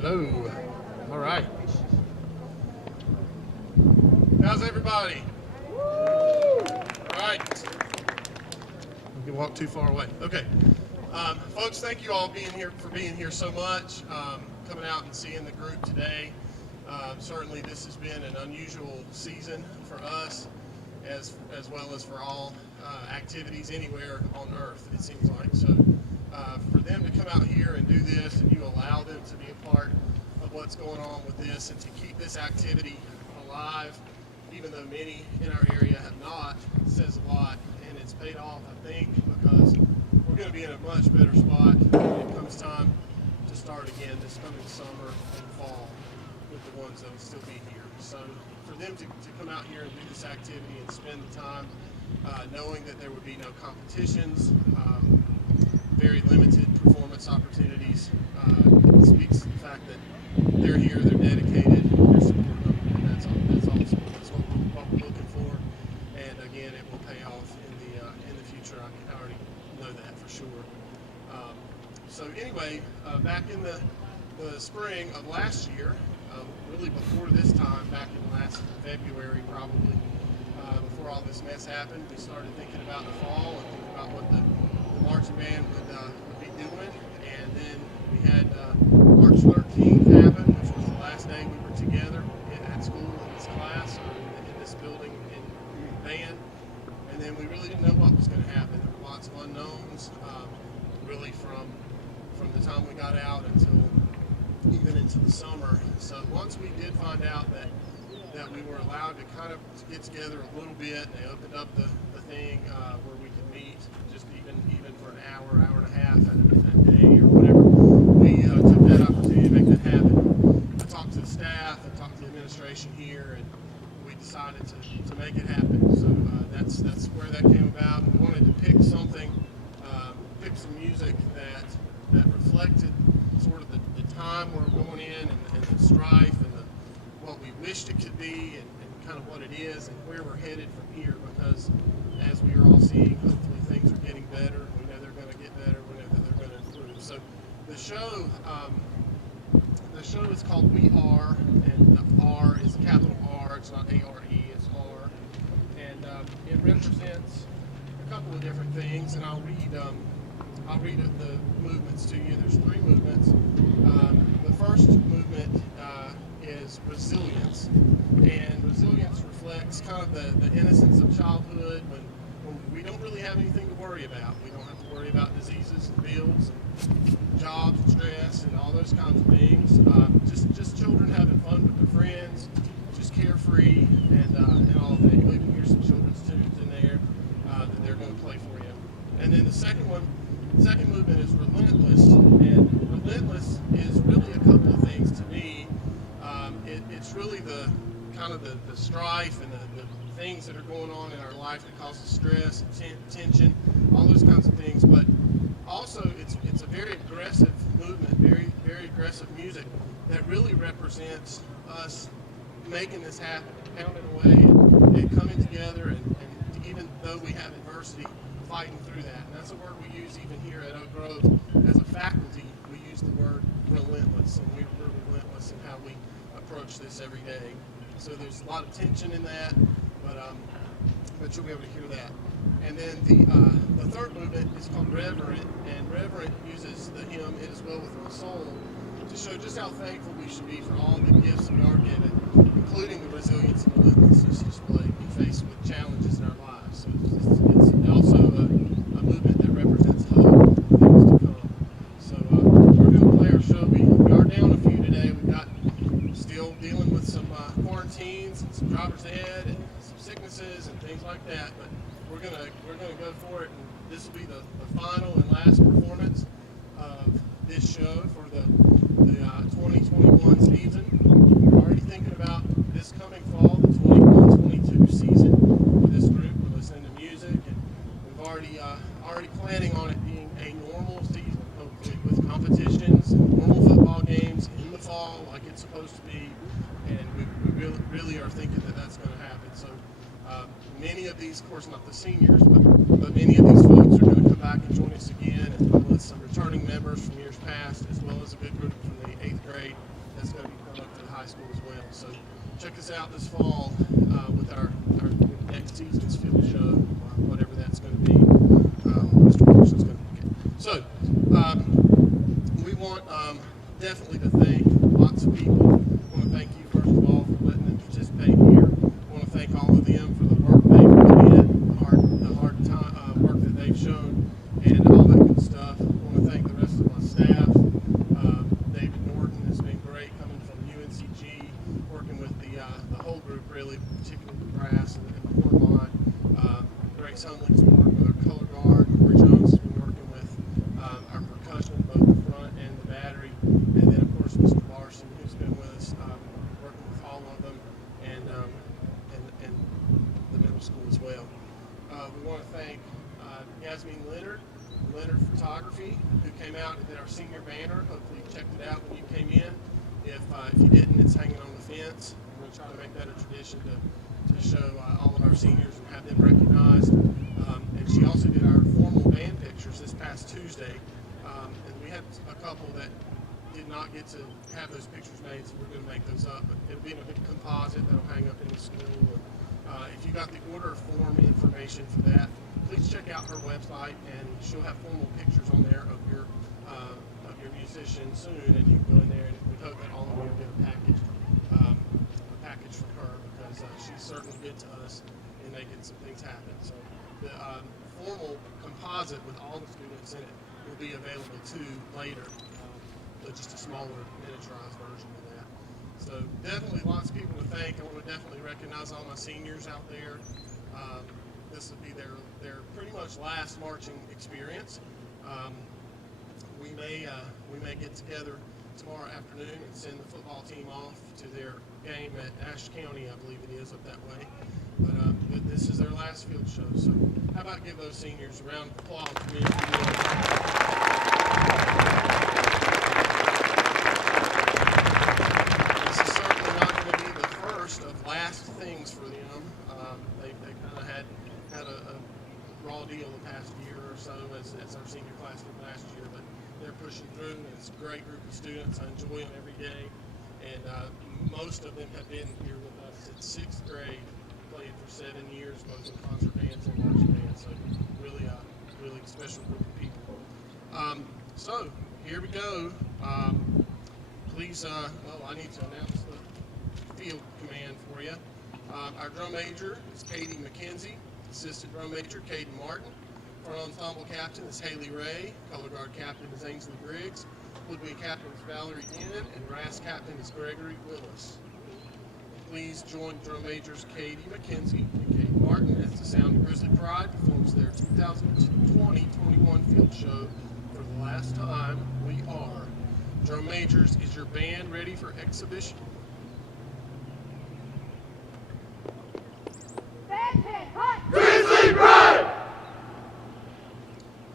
Hello. All right. How's everybody? All right. You can walk too far away. Okay. Folks, thank you all for being here so much, coming out and seeing the group today. Certainly this has been an unusual season for us as well as for all activities anywhere on earth, it seems like. So for them to come out here and do this and you allow them to be a part of what's going on with this and to keep this activity alive, even though many in our area have not, says a lot, and it's paid off, I think, because we're going to be in a much better spot when it comes time to start again this coming summer and fall with the ones that will still be here. So for them to come out here and do this activity and spend the time knowing that there would be no competitions, very limited performance opportunities, it speaks to the fact that they're here, they're dedicated, they're supporting them, and that's awesome. That's what we're looking for, and again, it will pay off in the future. I already know that for sure. So anyway, back in the spring of last year, really before this time, back in last February probably, before all this mess happened, we started thinking about the fall and thinking about what the marching band would be doing, and then we had March 13th happen, which was the last day we were together at school in this class, or in this building in band, and then we really didn't know what was going to happen. There were lots of unknowns, really from the time we got out until even into the summer. So once we did find out that we were allowed to kind of get together a little bit, they opened up the thing where we could meet just even for an hour and a half that day or whatever. We took that opportunity to make that happen. I talked to the staff, I talked to the administration here, and we decided to make it happen. So that's where that came about. We wanted to pick something, pick some music that reflected sort of the time we're going in and the strife and what we wished it could be and kind of what it is and where we're headed from here, because as we are all seeing, hopefully things are getting better. We know they're going to get better. We know that they're going to improve. So the show is called We Are, and the R is a capital R. It's not A-R-E, it's R. And it represents a couple of different things, and I'll read the movements to you. There's three movements. The first movement is resilience, and resilience reflects kind of the innocence of childhood when we don't really have anything to worry about. We don't have to worry about diseases and bills and jobs and stress and all those kinds of things. Just children having fun with their friends, just carefree, and all of that. You'll even hear some children's tunes in there that they're going to play for you. And then the second movement is relentless, and relentless is really a couple of things to me. It's really the kind of the strife and the things that are going on in our life that causes stress and tension, all those kinds of things. But also, it's a very aggressive movement, very very aggressive music that really represents us making this happen, pounding away and coming together, and even though we have adversity, fighting through that. And that's a word we use even here at Oak Grove as a faculty. We use the word relentless, and we're relentless in how we approach this every day. So there's a lot of tension in that, but you'll be able to hear that. And then the third movement is called Reverent, and Reverent uses the hymn "It Is Well With My Soul" to show just how thankful we should be for all the gifts we are given, including the resilience and relentlessness displayed when faced with challenges in our lives. So it's also a movement that represents hope, things to come. So we're going to play our show. We are down a few today. We've got still dealing with some quarantines and some driver's ed and some sicknesses and things like that. But we're gonna go for it. And this will be the final and last performance of this show for the 2021 season. We're already thinking about this coming fall, the 21-22 season for this group. We're listening to music, and we've already planning on it being a normal season, hopefully with competitions and normal football games in the fall like it's supposed to be. And we really are thinking that that's going to happen. So many of these, of course not the seniors, but many of these folks are going to come back and join us again, and with some returning members. newcomers from years past, as well as a good group from the 8th grade that's going to be coming up to the high school as well. So check us out this fall with our next season's field show, whatever that's going to be. Mr. Wilson's going to pick it. So we want definitely to thank lots of people. I want to thank you first of all for letting them participate here. I want to thank all of them for the work they've put in, the hard time, work that they've shown, and all that good stuff. I want to thank the rest of my staff. David Norton has been great coming from UNCG, working with the whole group really, particularly the brass and the horn line. Grace Humling's been working with our color guard. Corey Jones has been working with our percussion, both the front and the battery. And then, of course, Mr. Larson, who's been with us, working with all of them, and the middle school as well. We want to thank Yasmin Leonard Photography, who came out and did our senior banner. Hopefully you checked it out when you came in. If you didn't, it's hanging on the fence. We're going to try to make that a tradition to show all of our seniors and have them recognized. And she also did our formal band pictures this past Tuesday. And we had a couple that did not get to have those pictures made, so we're going to make those up. But it'll be in a big composite that'll hang up in the school. If you got the order form information for that, please check out her website, and she'll have formal pictures on there of your musician soon, and you can go in there, and we hope that all of you will get a package from her, because she's certainly good to us in making some things happen. So the formal composite with all the students in it will be available too later, but just a smaller miniaturized version of that. So definitely lots of people to thank. I want to definitely recognize all my seniors out there. This will be their pretty much last marching experience. We may get together tomorrow afternoon and send the football team off to their game at Ashe County, I believe it is, up that way. But this is their last field show, so how about give those seniors a round of applause for me? This is certainly not going to be the first of last things for them. They kind of had a raw deal the past year or so as our senior class did last year, but they're pushing through, and it's a great group of students. I enjoy them every day, and most of them have been here with us since 6th grade, playing for 7 years, both in concert bands and marching bands, so really special group of people. So here we go. Please, I need to announce the field command for you. Our drum major is Katie McKenzie, assistant drum major Caden Martin, front ensemble captain is Haley Ray, color guard captain is Ainsley Briggs, woodwind captain is Valerie Innan, and brass captain is Gregory Willis. Please join drum majors Katie McKenzie and Caden Martin as the Sound of Grizzly Pride performs their 2020-21 field show for the last time. We are. Drum majors, is your band ready for exhibition? Grizzly Pride!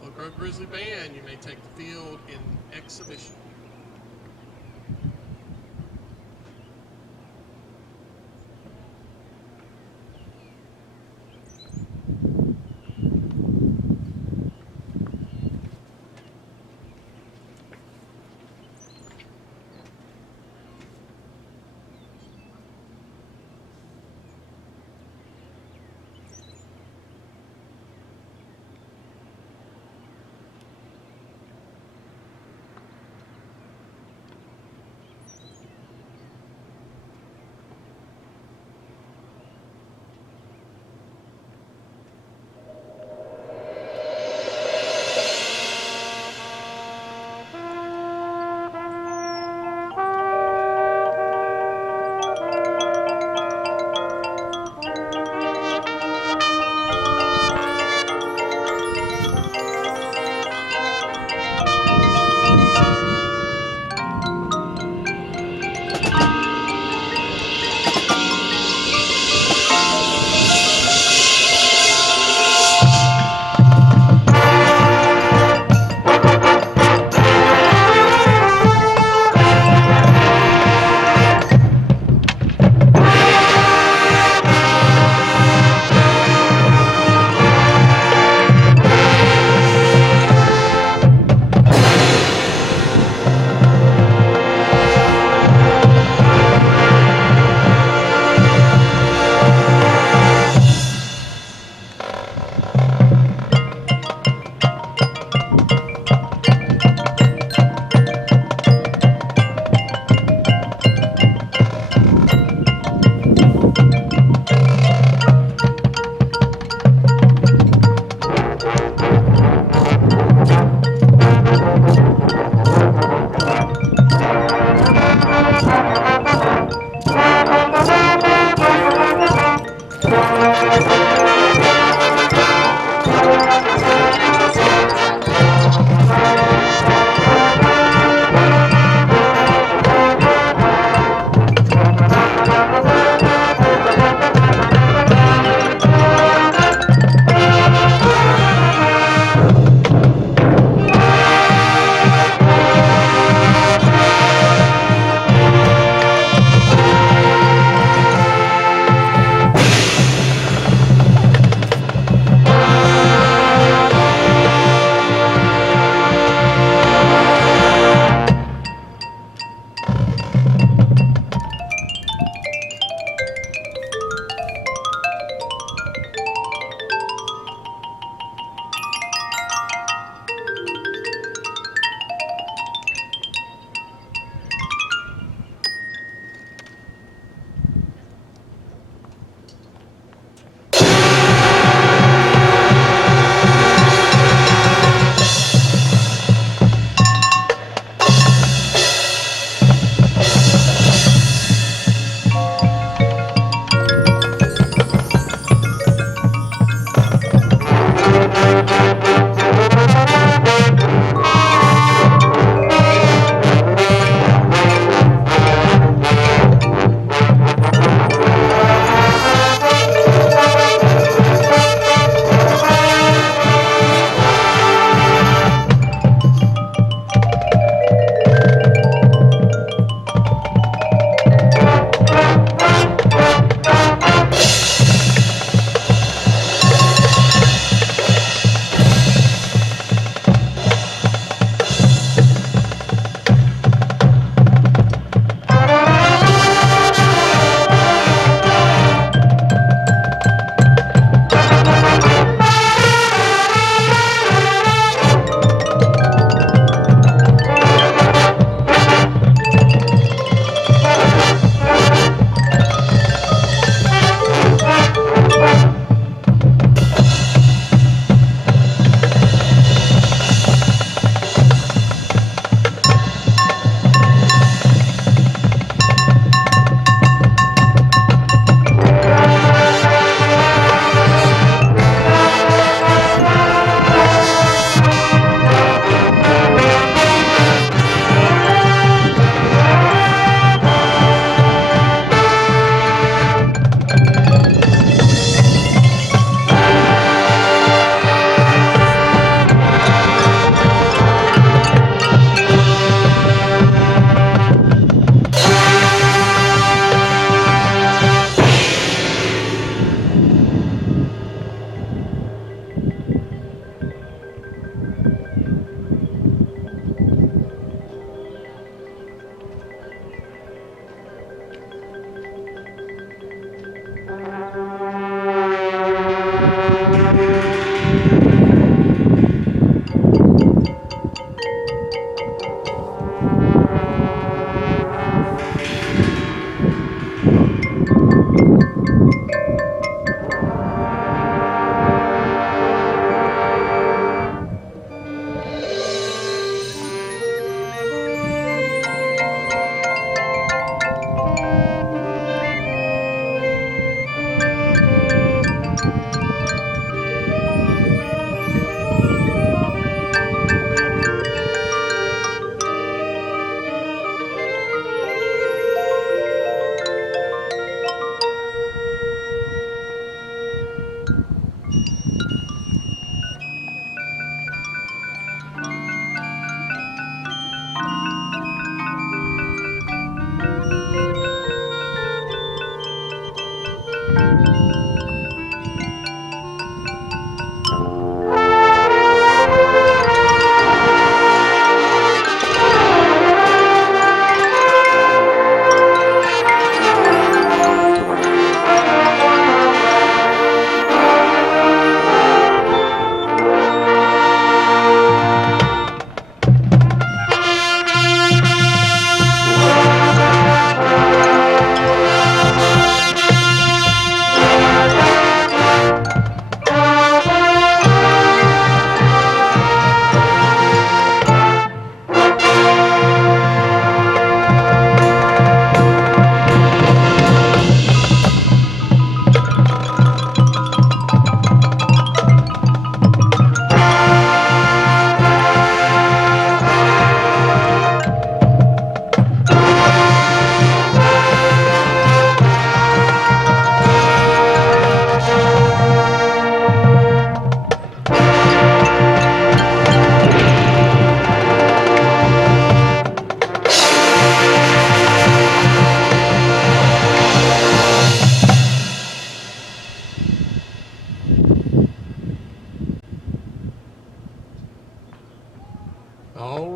Oak Grove Grizzly Band, you may take the field in exhibition.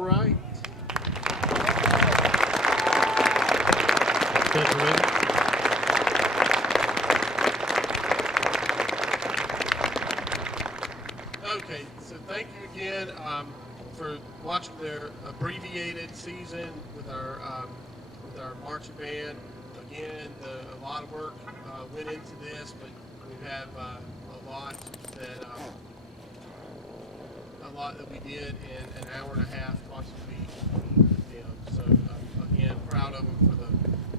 right. Thank you, Randy. Okay, so thank you again for watching their abbreviated season with our marching band. Again, a lot of work went into this, but we have a lot that we did in an hour and a half twice a week with them. So again, proud of them for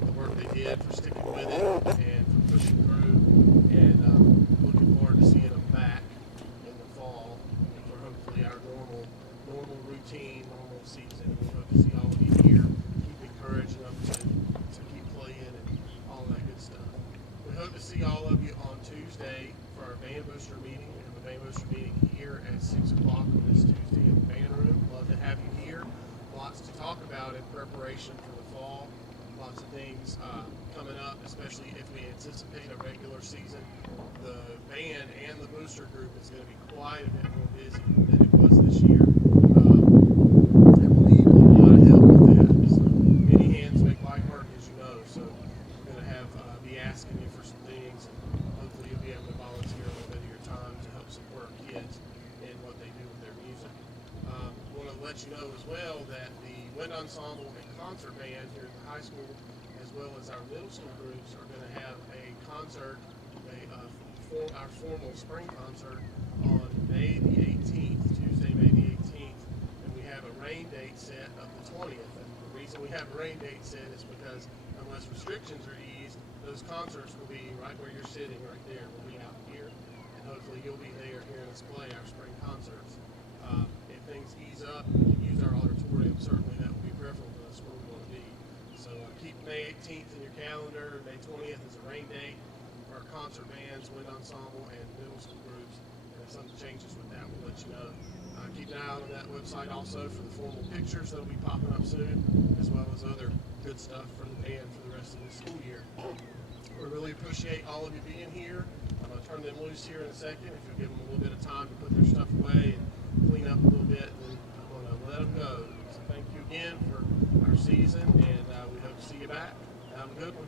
the work they did, for sticking with it and for pushing through, and looking forward to seeing them back in the fall for hopefully our normal routine, normal season. We hope to see all of you here. Keep encouraging them to keep playing and all that good stuff. We hope to see all of you on Tuesday for our band booster meeting. We have a band booster meeting here at 6 o'clock on this Tuesday in the band room. Love to have you here. Lots to talk about in preparation for the fall. Lots of things coming up, especially if we anticipate a regular season. The band and the booster group is going to be quite a bit more busy than it was this year. And we'll need a lot of help with that. So many hands make light work, as you know. So we're going to be asking you for some things, and hopefully you'll be able to volunteer a little bit of your time to help support kids in what they do with their music. I want to let you know as well that the wind ensemble and concert band here at the high school, as well as our middle school groups, are going to have a concert, our formal spring concert on May the 18th, Tuesday, May the 18th, and we have a rain date set of the 20th. And the reason we have a rain date set is because unless restrictions are eased, those concerts will be right where you're sitting right there. We'll be out here, and hopefully you'll be there hearing us play our spring concerts. If things ease up, we can use our auditorium. Certainly that would be preferable to us where we want to be. So keep May 18th in your calendar. May 20th is a rain date for our concert bands, wind ensemble, and middle school groups. And if something changes with that, we'll let you know. Keep an eye out on that website also for the formal pictures that will be popping up soon, as well as other good stuff for the band for the rest of this school year. We really appreciate all of you being here. I'm going to turn them loose here in a second. If you'll give them a little bit of time to put their stuff away and clean up a little bit, then I'm going to let them go. So thank you again for our season, and we hope to see you back. Have a good one.